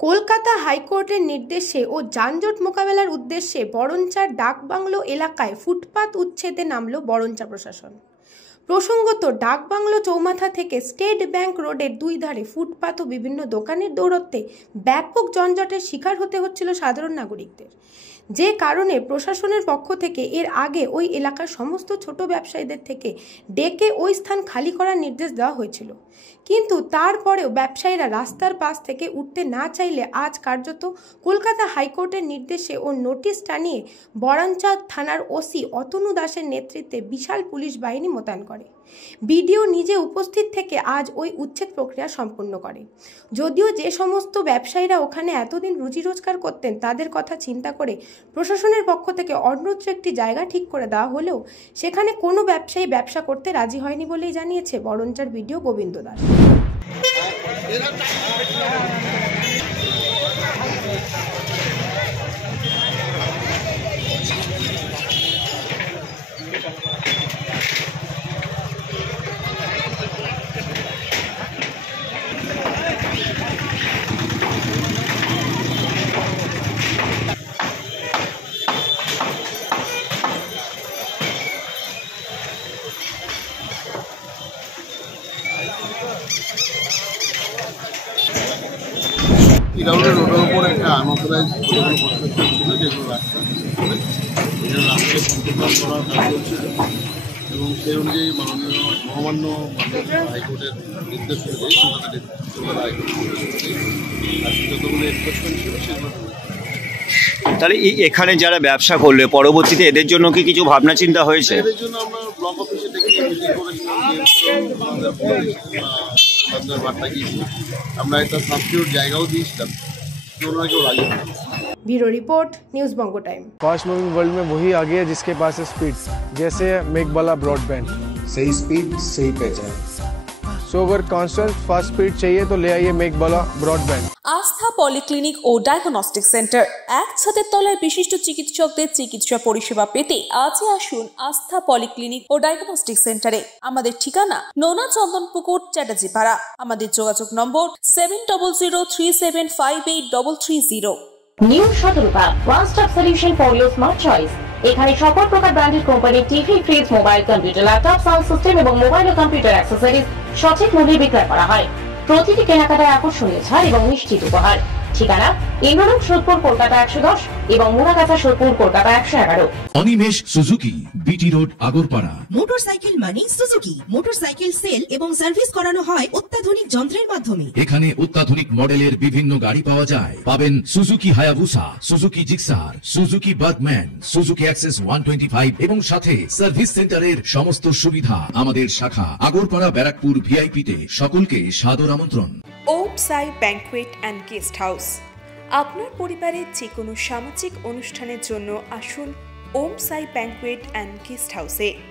কলকাতা হাইকোর্টের নির্দেশে ও যানজট মোকাবেলার উদ্দেশ্যে বরঞ্চার ডাকবাংলো এলাকায় ফুটপাত উচ্ছেদে নামল বরঞ্চা প্রশাসন। প্রসঙ্গত, ডাকবাংলো চৌমাথা থেকে স্টেট ব্যাংক রোডের দুই ধারে ফুটপাত ও বিভিন্ন দোকানের দৌরত্বে ব্যাপক যানজটের শিকার হতে হচ্ছিল সাধারণ নাগরিকদের, যে কারণে প্রশাসনের পক্ষ থেকে এর আগে ওই এলাকার সমস্ত ছোট ব্যবসায়ীদের থেকে ডেকে ওই স্থান খালি করার নির্দেশ দেওয়া হয়েছিল। কিন্তু তারপরেও ব্যবসায়ীরা রাস্তার পাশ থেকে উঠতে না চাইলে আজ কার্যত কলকাতা হাইকোর্টের নির্দেশে ও নোটিশ টানিয়ে বরঞ্চা থানার ওসি অতনু দাসের নেতৃত্বে বিশাল পুলিশ বাহিনী মোতায়েন করে। বিডিও নিজে উপস্থিত থেকে আজ ওই উচ্ছেদ প্রক্রিয়া সম্পন্ন করে। যদিও যে সমস্ত ব্যবসায়ীরা ওখানে এতদিন রুজি রোজগার করতেন তাদের কথা চিন্তা করে প্রশাসনের পক্ষ থেকে অন্যত্র একটি জায়গা ঠিক করে দেওয়া হলেও সেখানে কোনো ব্যবসায়ী ব্যবসা করতে রাজি হয়নি বলেই জানিয়েছে বরঞ্চার বিডিও গোবিন্দ দাস। ইরাউলের রোডের উপর একটা আনঅথরাইজ কনস্ট্রাকশন ছিল, যেগুলো রাস্তা রাস্তায় সংশোধন করার কাজ চলছিল এবং সেই অনুযায়ী মহামান্য হাইকোর্টের নির্দেশ অনুযায়ী কলকাতা হাইকোর্টের যতগুলো এক্সপেকশন ছিল সেগুলো। তাহলে এখানে যারা ব্যবসা করলে পরবর্তীতে এদের জন্য কি কিছু ভাবনা চিন্তা হয়েছে? এদের জন্য আমরা ব্লক অফিসে ডেকে মিটিং করেছিলাম, যে বার্তা গিয়েছিলাম, আমরা একটা সাবস্টিটিউট জায়গাও দিয়েছিলাম, ওনারা কেউ রাজি হয়নি। Bureau report, news Bongo time. Fast moving world में वही आगे है जिसके पास है स्पीड, जैसे मेघबाला ब्रॉडबैंड। सही स्पीड सही पहचान। सो अगर कांस्टेंट फास्ट स्पीड चाहिए तो ले आइए मेघबाला ब्रॉडबैंड। আস্থা পলিক্লিনিক ও ডায়াগনস্টিক সেন্টার, এক ছাদের তলায় বিশিষ্ট চিকিৎসকদের চিকিৎসা পরিষেবা পেতে আজই আসুন আস্থা পলিক্লিনিক ও ডায়াগনস্টিক সেন্টারে। আমাদের ঠিকানা নোনা চন্দনপুকুর, চ্যাটার্জিপাড়া। আমাদের যোগাযোগ নম্বর 7003758330। নিউ সতর্কতা, one stop solution for your smart choice. এখানে সকল প্রকার ব্র্যান্ডেড কোম্পানির TV, fridge, mobile, computer, laptop, sound system এবং মোবাইল ও কম্পিউটার অ্যাক্সেসরিজ সঠিক মূল্যে বিক্রয় করা হয়। প্রতিটি কেনাকাটায় আকর্ষণীয় ছাড় এবং নিশ্চিত উপহার। ঠিকানা ইন্দ্রনগর, সোদপুর, কলকাতা 110 এবং Muragachha, Sodepur, Kolkata 111। Animesh Suzuki, BT road, Agarpara. Motorcycle মানে সুজুকি। মোটরসাইকেল সেল এবং সার্ভিস করানো হয় অত্যাধুনিক যন্ত্রের মাধ্যমে। এখানে অত্যাধুনিক মডেলের বিভিন্ন গাড়ি পাওয়া যায়। পাবেন Suzuki Hayabusa, Suzuki Gixxer, Suzuki Bergman, Suzuki access 125 এবং সাথে সার্ভিস সেন্টারের সমস্ত সুবিধা। আমাদের শাখা আগরপাড়া, ব্যারাকপুর ভিআইপি তে। সকলকে সাদর আমন্ত্রণ। ওম সাই ব্যাংকুয়েট অ্যান্ড গেস্ট হাউস। আপনার পরিবারের যে কোনো সামাজিক অনুষ্ঠানের জন্য আসুন ওম সাই ব্যাংকুয়েট অ্যান্ড গেস্ট হাউসে।